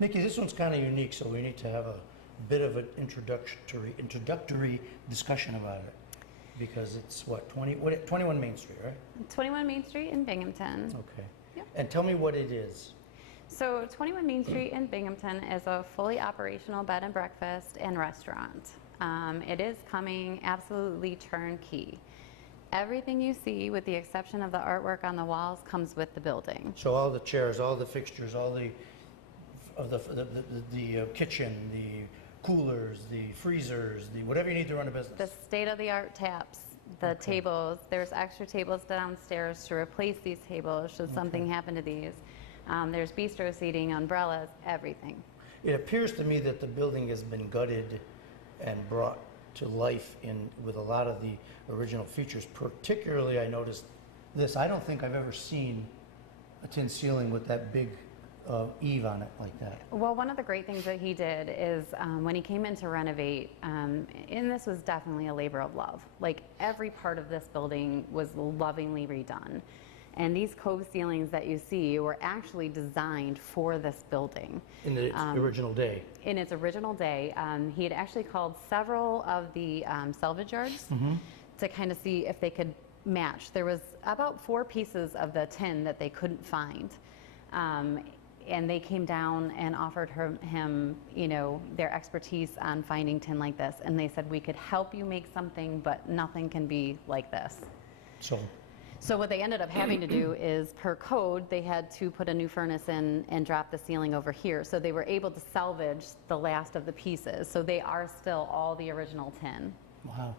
Mickey, this one's kind of unique, so we need to have a bit of an introductory discussion about it. Because it's what, 21 Main Street, right? 21 Main Street in Binghamton. Okay. Yep. And tell me what it is. So 21 Main Street in Binghamton is a fully operational bed and breakfast and restaurant. It is coming absolutely turnkey. Everything you see, with the exception of the artwork on the walls, comes with the building. So all the chairs, all the fixtures, all the kitchen, the coolers, the freezers, the whatever you need to run a business. The state-of-the-art taps, the tables. There's extra tables downstairs to replace these tables should something happen to these. There's bistro seating, umbrellas, everything. It appears to me that the building has been gutted and brought to life with a lot of the original features. Particularly, I noticed this. I don't think I've ever seen a tin ceiling with that big eave on it like that. Well, one of the great things that he did is when he came in to renovate, and this was definitely a labor of love. Like, every part of this building was lovingly redone. And these cove ceilings that you see were actually designed for this building. In its original day. In its original day. He had actually called several of the salvage yards to kind of see if they could match. There was about 4 pieces of the tin that they couldn't find. And they came down and offered him, you know, their expertise on finding tin like this. And they said, we could help you make something, but nothing can be like this. So what they ended up having to do is, per code, they had to put a new furnace in and drop the ceiling over here. So they were able to salvage the last of the pieces. So they are still all the original tin. Wow.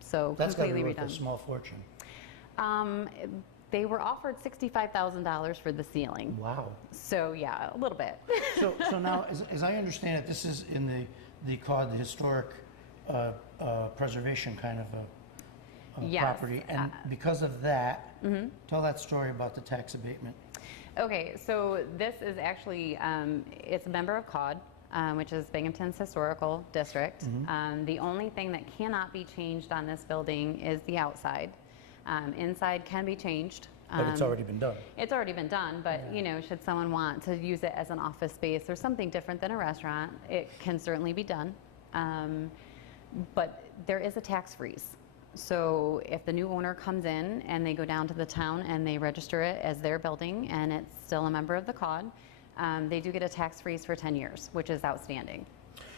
So that's got to be completely worth redone. a small fortune. They were offered $65,000 for the ceiling. Wow. So yeah, a little bit. So now, as I understand it, this is in the historic preservation kind of a property, and because of that, tell that story about the tax abatement. Okay, so this is actually, it's a member of COD, which is Binghamton's historical district. The only thing that cannot be changed on this building is the outside. Inside can be changed. But it's already been done. It's already been done, but you know, should someone want to use it as an office space or something different than a restaurant, it can certainly be done. But there is a tax freeze. So if the new owner comes in and they go down to the town and they register it as their building and it's still a member of the COD, they do get a tax freeze for 10 years, which is outstanding.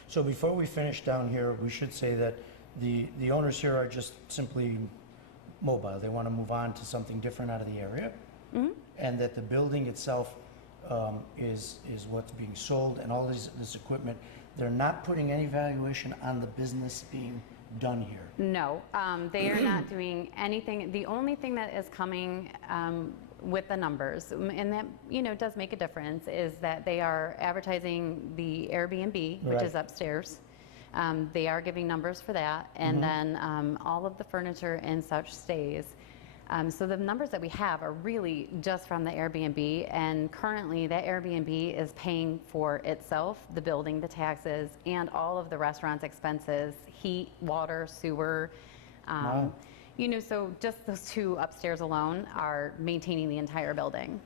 So before we finish down here, we should say that the owners here are just simply mobile. They want to move on to something different out of the area, and that the building itself is what's being sold, and all this equipment. They're not putting any valuation on the business being done here. No, they are not doing anything. The only thing that is coming with the numbers, and that, you know, does make a difference, is that they are advertising the Airbnb, which is upstairs. They are giving numbers for that, and then all of the furniture and such stays. So the numbers that we have are really just from the Airbnb, and currently that Airbnb is paying for itself, the building, the taxes, and all of the restaurant's expenses, heat, water, sewer. Wow. You know, so just those 2 upstairs alone are maintaining the entire building.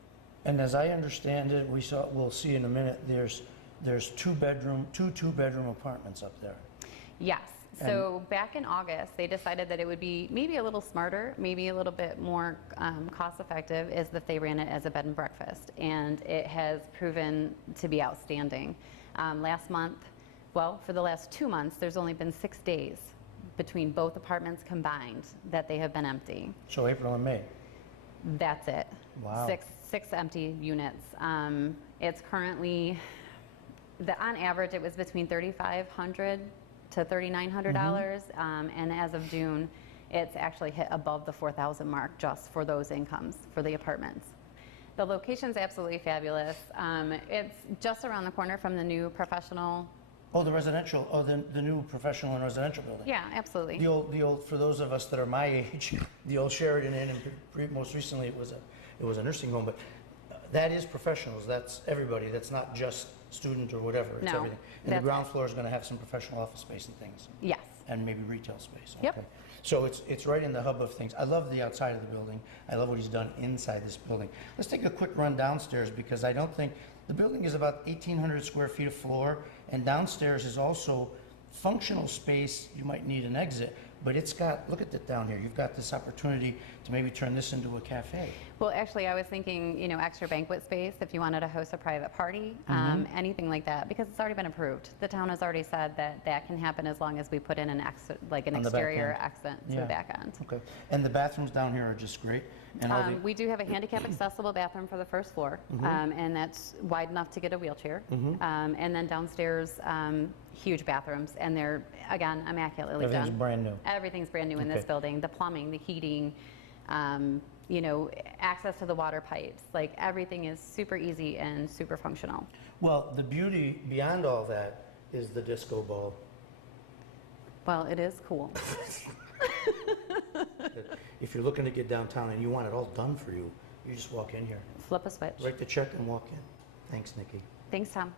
And as I understand it, we'll see in a minute, there's 2 two-bedroom apartments up there. Yes. So back in August, they decided that it would be maybe a little smarter, maybe a little bit more cost-effective, is that they ran it as a bed and breakfast, and it has proven to be outstanding. Last month, well, for the last 2 months, there's only been 6 days between both apartments combined that they have been empty. So April and May. That's it. Wow. Six empty units. It's currently, on average, it was between $3,500 to $3,900, and as of June, it's actually hit above the 4,000 mark just for those incomes for the apartments. The location's absolutely fabulous. It's just around the corner from the new professional. Oh, the residential. Oh, the new professional and residential building. Yeah, absolutely. The old. For those of us that are my age, the old Sheridan Inn, and most recently it was a nursing home, but. That is professionals. That's everybody. That's not just student or whatever. It's everything. And the ground floor is going to have some professional office space and things. Yes. And maybe retail space. Yep. Okay. So it's right in the hub of things. I love the outside of the building. I love what he's done inside this building. Let's take a quick run downstairs, because I don't think The building is about 1,800 square feet of floor, and downstairs is also functional space. You might need an exit, but it's got, look at it down here, you've got this opportunity to maybe turn this into a cafe. Well, actually, I was thinking, extra banquet space if you wanted to host a private party, anything like that, because it's already been approved. The town has already said that that can happen as long as we put in an exit, like an On the back exterior end. exit to Yeah. the back end. Okay, and the bathrooms down here are just great, and all the, We do have a handicap accessible bathroom for the first floor, and that's wide enough to get a wheelchair. And then downstairs, huge bathrooms, and they're, again, immaculately done. everything's brand new. Everything's brand new in this Okay. building. The plumbing, the heating, access to the water pipes, like everything is super easy and super functional. Well, the beauty beyond all that is the disco ball. Well, it is cool. If you're looking to get downtown and you want it all done for you, you just walk in here, Flip a switch. write the check and walk in. Thanks, Nikki. Thanks, Tom.